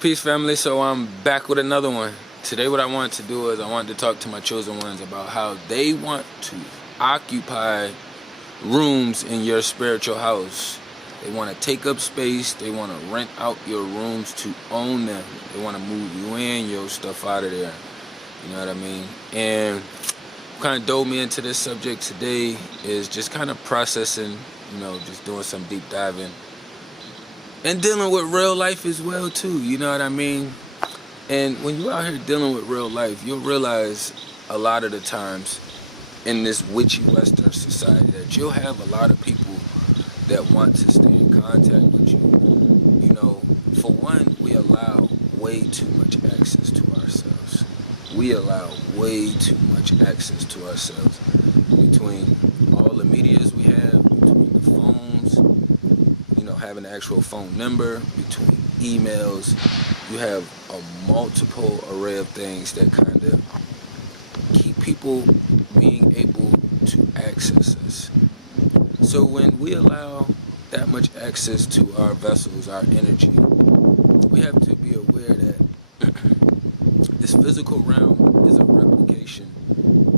Peace family. So I'm back with another one. Today what I wanted to do is I wanted to talk to my chosen ones about how they want to occupy rooms in your spiritual house. They want to take up space. They want to rent out your rooms to own them. They want to move you in, your stuff out of there. You know what I mean? And what kind of dove me into this subject today is just kind of processing, just doing some deep diving. And dealing with real life as well too, you know what I mean? And when you're out here dealing with real life, you'll realize a lot of the times in this witchy Western society that you'll have a lot of people that want to stay in contact with you. For one, we allow way too much access to ourselves. We allow way too much access to ourselves between all the medias we have, between the phones, having an actual phone number, between emails. You have a multiple array of things that kind of keep people being able to access us. So when we allow that much access to our vessels, our energy, we have to be aware that this physical realm is a replication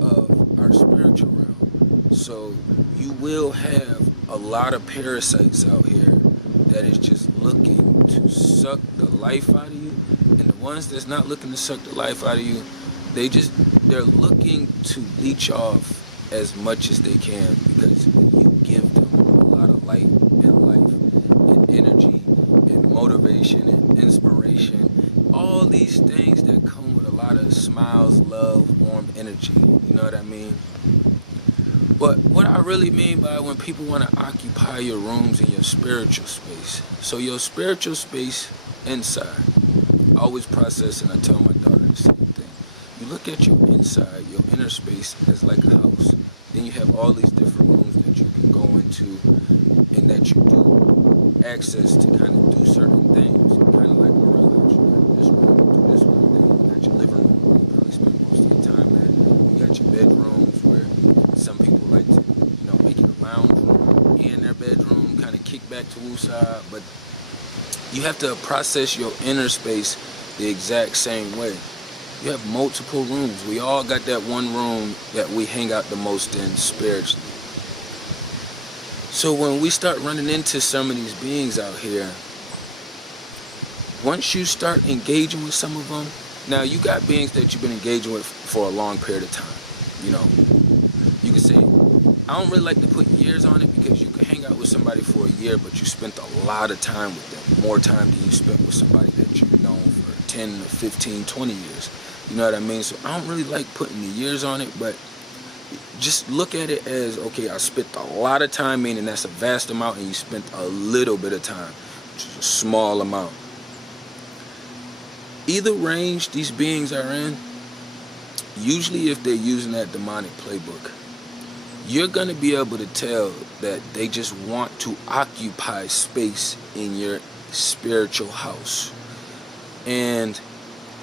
of our spiritual realm. So you will have a lot of parasites out here that is just looking to suck the life out of you, and the ones that's not looking to suck the life out of you, they're looking to leech off as much as they can, because you give them a lot of light and life and energy and motivation and inspiration, all these things that come with a lot of smiles, love, warm energy, you know what I mean? But what I really mean by when people want to occupy your rooms in your spiritual space. So your spiritual space inside, I always process, and I tell my daughter the same thing. You look at your inside, your inner space as like a house. Then you have all these different rooms that you can go into and that you do access to kind of do certain things. Kind of like a real house. You got this room, do this one thing. You got your living room where you probably spend most of your time at. You got your bedrooms where some people like to, make it a lounge room in their bedroom, kind of kick back to woosah, but you have to process your inner space the exact same way. You have multiple rooms. We all got that one room that we hang out the most in spiritually. So when we start running into some of these beings out here, once you start engaging with some of them, now you got beings that you've been engaging with for a long period of time, You can say, I don't really like to put years on it, because you can hang out with somebody for a year, but you spent a lot of time with them, more time than you spent with somebody that you've known for 10, 15, 20 years. You know what I mean? So I don't really like putting the years on it, but just look at it as, okay, I spent a lot of time, meaning that's a vast amount, and you spent a little bit of time, which is a small amount. Either range these beings are in, usually if they're using that demonic playbook, you're going to be able to tell that they just want to occupy space in your spiritual house. And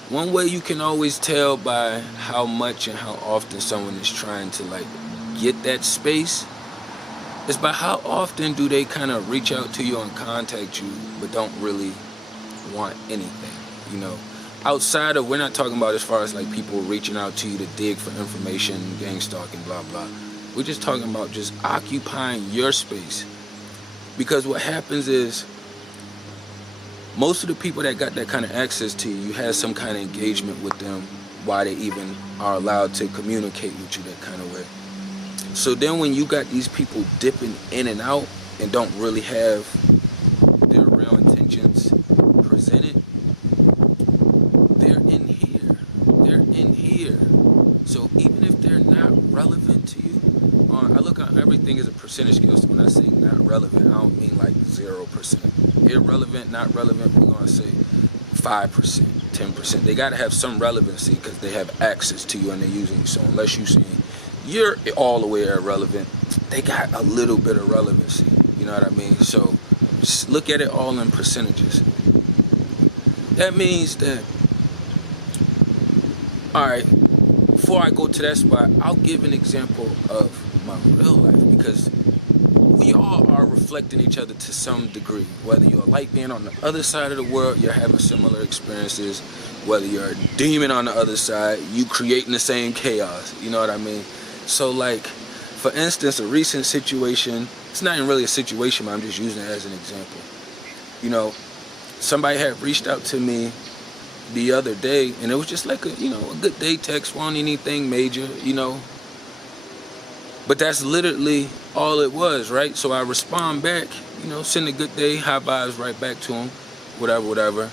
one way you can always tell by how much and how often someone is trying to get that space is by how often do they kind of reach out to you and contact you but don't really want anything, Outside of, we're not talking about as far as people reaching out to you to dig for information, gang stalking, blah, blah. We're just talking about just occupying your space. Because what happens is, most of the people that got that kind of access to you, you had some kind of engagement with them while they even are allowed to communicate with you that kind of way. So then when you got these people dipping in and out and don't really have their real intentions presented, they're in here. They're in here. So even if they're not relevant to you, I look at everything as a percentage scale. So when I say not relevant, I don't mean 0%. Irrelevant, not relevant, we're going to say 5%, 10%. They got to have some relevancy because they have access to you and they're using you. So unless you say you're all the way irrelevant, they got a little bit of relevancy. You know what I mean? So just look at it all in percentages. That means that, all right, before I go to that spot, I'll give an example of my real life, because we all are reflecting each other to some degree. Whether you're like being on the other side of the world, you're having similar experiences. Whether you're a demon on the other side, you creating the same chaos. You know what I mean? So like, for instance, a recent situation, it's not even really a situation, but I'm just using it as an example. You know, somebody had reached out to me the other day, and it was just like a good day text, wasn't anything major, but that's literally all it was, right? So I respond back, send a good day, high vibes right back to them, whatever.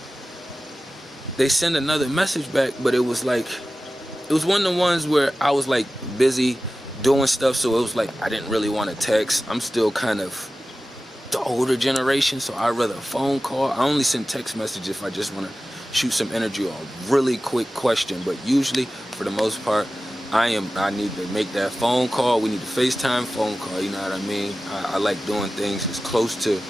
They send another message back, but it was one of the ones where I was like busy doing stuff, so it was like I didn't really want to text. I'm still kind of the older generation, so I'd rather a phone call. I only send text messages if I just want to shoot some energy or a really quick question, but usually, for the most part, I need to make that phone call. We need to FaceTime phone call, you know what I mean? I like doing things as close to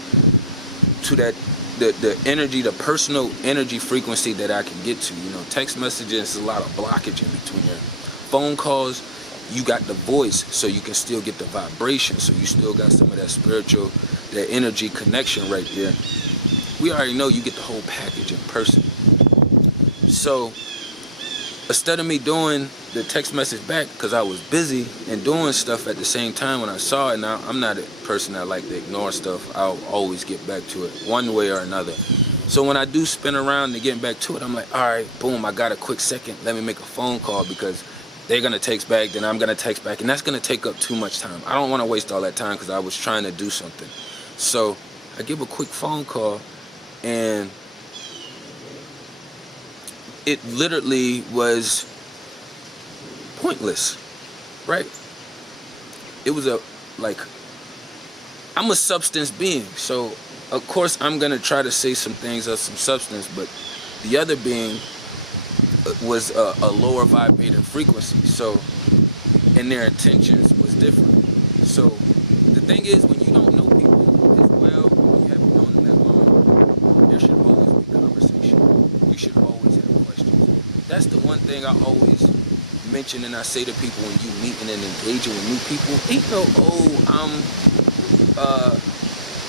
that, the energy, the personal energy frequency that I can get to. Text messages, a lot of blockage in between there. Phone calls, you got the voice, so you can still get the vibration, so you still got some of that spiritual, that energy connection right there. We already know you get the whole package in person. So instead of me doing the text message back, because I was busy and doing stuff at the same time when I saw it, now I'm not a person that like to ignore stuff. I'll always get back to it one way or another. So when I do spin around and getting back to it, I'm like, all right, boom, I got a quick second. Let me make a phone call, because they're going to text back, then I'm going to text back, and that's going to take up too much time. I don't want to waste all that time, because I was trying to do something. So I give a quick phone call, and it literally was pointless, right? It was I'm a substance being, so of course I'm gonna try to say some things of some substance, but the other being was a lower vibrating frequency, so, and their intentions was different. So the thing is, when you don't know people as well, when you haven't known them that long, there should always be conversation. You should always have questions. That's the one thing I always mention, and I say to people when you meeting and engaging with new people, ain't no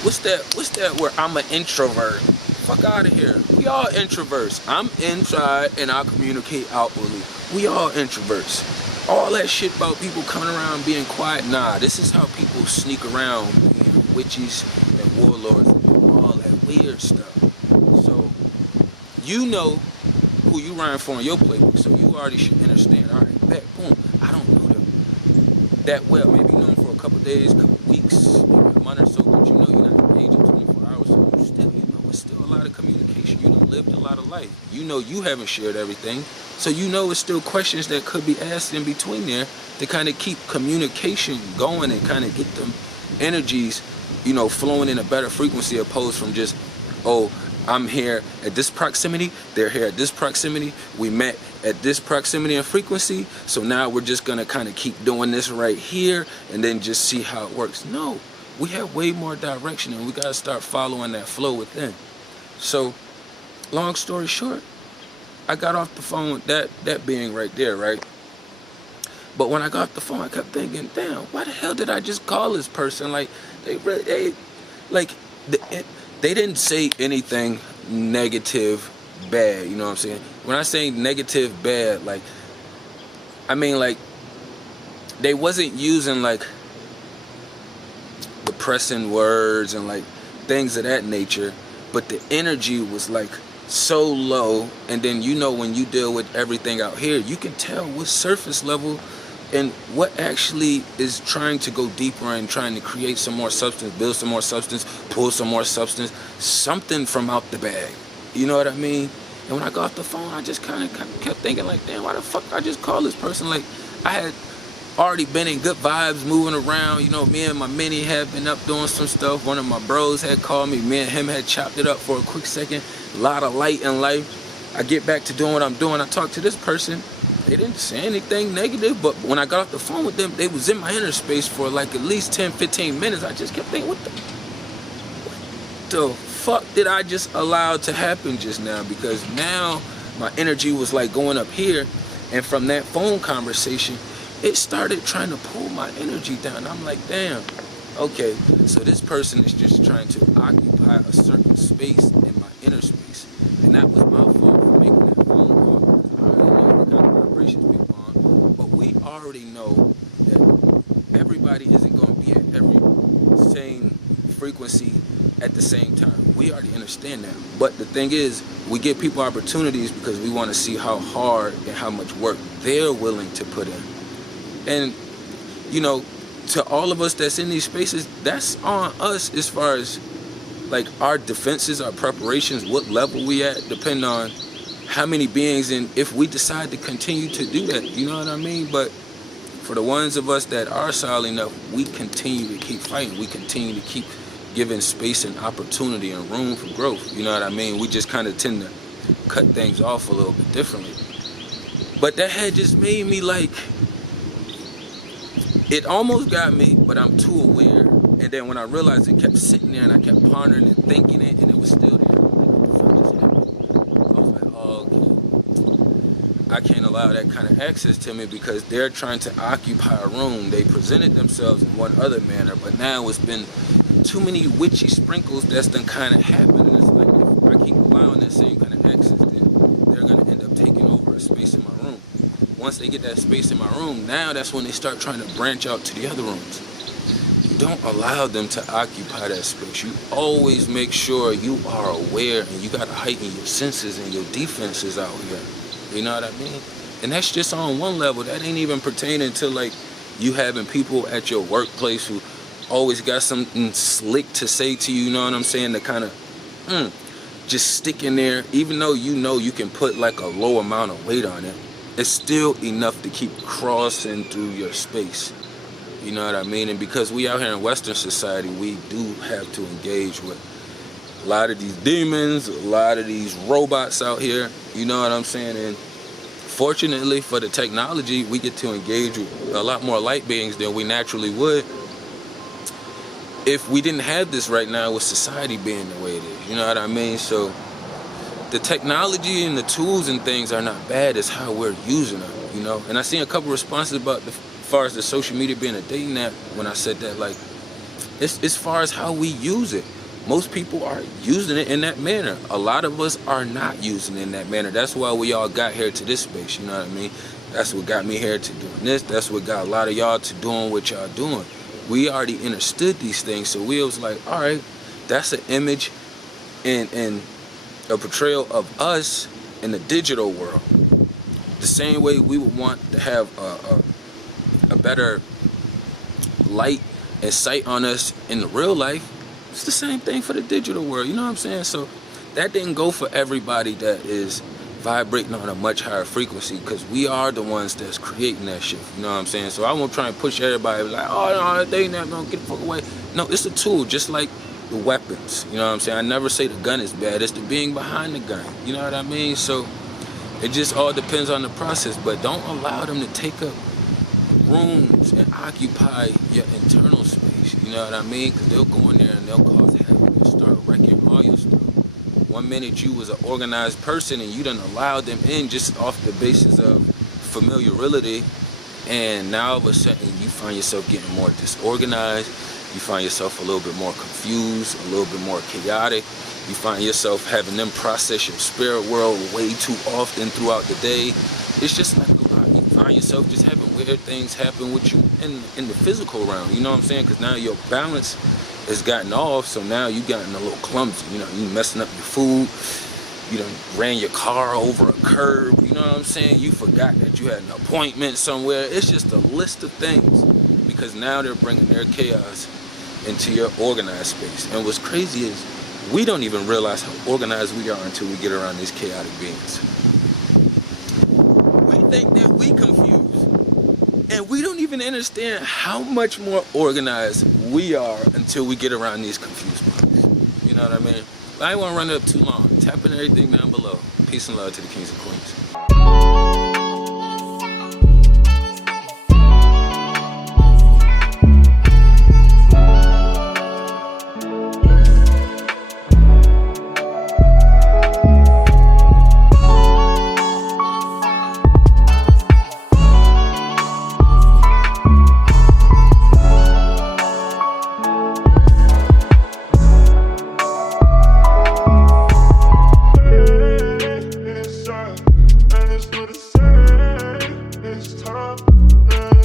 what's that where I'm an introvert. Fuck out of here. We all introverts. I'm inside and I communicate outwardly. We all introverts. All that shit about people coming around being quiet, nah, this is how people sneak around, being witches and warlords and all that weird stuff. So you know who you riding for on your playbook, so you already should understand. All right, bet, boom, I don't know them that well. Maybe you know them for a couple days, couple weeks, maybe a month or so, but you know you're not engaged in 24 hours, so you still, it's still a lot of communication. You done lived a lot of life. You know you haven't shared everything, so you know it's still questions that could be asked in between there to kind of keep communication going and kind of get them energies, flowing in a better frequency, opposed from just, oh, I'm here at this proximity, they're here at this proximity, we met at this proximity and frequency, so now we're just gonna kind of keep doing this right here and then just see how it works. No, we have way more direction, and we gotta start following that flow within. So, long story short, I got off the phone, that being right there, right? But when I got off the phone, I kept thinking, damn, why the hell did I just call this person? Like, they didn't say anything negative, bad, you know what I'm saying? When I say negative, bad, I mean they wasn't using depressing words and things of that nature, but the energy was so low. And then when you deal with everything out here, you can tell what's surface level and what actually is trying to go deeper and trying to create some more substance, build some more substance, pull some more substance, something from out the bag. You know what I mean? And when I got off the phone, I just kind of kept thinking damn, why the fuck I just call this person? I had already been in good vibes, moving around. Me and my mini had been up doing some stuff. One of my bros had called me. Me and him had chopped it up for a quick second. A lot of light in life. I get back to doing what I'm doing. I talk to this person. They didn't say anything negative, but when I got off the phone with them, they was in my inner space for at least 10, 15 minutes. I just kept thinking, what the fuck did I just allow to happen just now? Because now my energy was going up here, And from that phone conversation, it started trying to pull my energy down. I'm like, damn, okay, so this person is just trying to occupy a certain space in my inner space. And that was my fault for making that phone call. I already know what kind of vibrations people on, but we already know that everybody isn't going to be at every same frequency at the same time. We already understand that. But the thing is, we give people opportunities because we want to see how hard and how much work they're willing to put in. And, you know, to all of us that's in these spaces, that's on us as far as like our defenses, our preparations, what level we at, depending on how many beings, and if we decide to continue to do that, you know what I mean? But for the ones of us that are solid enough, we continue to keep fighting. We continue to keep giving space and opportunity and room for growth. You know what I mean? We just kind of tend to cut things off a little bit differently. But that had just made me like, it almost got me, but I'm too aware. And then when I realized it kept sitting there and I kept pondering and thinking it, and it was still there. I'm like, what the fuck just happened? I was like, oh, okay. I can't allow that kind of access to me because they're trying to occupy a room. They presented themselves in one other manner, but now it's been too many witchy sprinkles that's done kind of happened. And it's like, if I keep allowing that same kind of access, then they're going to end up taking over a space in my room. Once they get that space in my room, now that's when they start trying to branch out to the other rooms. You don't allow them to occupy that space. You always make sure you are aware, and you got to heighten your senses and your defenses out here. You know what I mean? And that's just on one level. That ain't even pertaining to like you having people at your workplace who always got something slick to say to you, you know what I'm saying? To kind of just stick in there, even though you know you can put like a low amount of weight on it. It's still enough to keep crossing through your space. You know what I mean? And because we out here in Western society, we do have to engage with a lot of these demons, a lot of these robots out here. You know what I'm saying? And fortunately for the technology, we get to engage with a lot more light beings than we naturally would if we didn't have this right now with society being the way it is. You know what I mean? So the technology and the tools and things are not bad. It's how we're using them, you know? And I seen a couple responses about as far as the social media being a dating app when I said that, like, it's as far as how we use it. Most people are using it in that manner. A lot of us are not using it in that manner. That's why we all got here to this space, you know what I mean? That's what got me here to doing this. That's what got a lot of y'all to doing what y'all doing. We already understood these things, so we was like, all right, that's an image and a portrayal of us in the digital world. The same way we would want to have a better light and sight on us in the real life, it's the same thing for the digital world, you know what I'm saying? So that didn't go for everybody that is vibrating on a much higher frequency, because we are the ones that's creating that shit, you know what I'm saying? So I won't try and push everybody like, oh no, they not gonna get the fuck away. No, it's a tool, just like the weapons, you know what I'm saying? I never say the gun is bad, it's the being behind the gun, you know what I mean? So it just all depends on the process, but don't allow them to take up rooms and occupy your internal space, you know what I mean? Because they'll go in there and they'll cause havoc and start wrecking all your stuff. One minute you was an organized person and you done allowed them in just off the basis of familiarity, and now all of a sudden you find yourself getting more disorganized. You find yourself a little bit more confused, a little bit more chaotic. You find yourself having them process your spirit world way too often throughout the day. It's just like you find yourself just having weird things happen with you in the physical realm, you know what I'm saying? Because now your balance has gotten off, so now you gotten a little clumsy. You know, you messing up your food. You done ran your car over a curb, you know what I'm saying? You forgot that you had an appointment somewhere. It's just a list of things, because now they're bringing their chaos into your organized space. And what's crazy is we don't even realize how organized we are until we get around these chaotic beings. We think that we confused, and we don't even understand how much more organized we are until we get around these confused ones. You know what I mean? I ain't want to run it up too long. Tapping everything down below. Peace and love to the kings and queens. is what it say. It's time.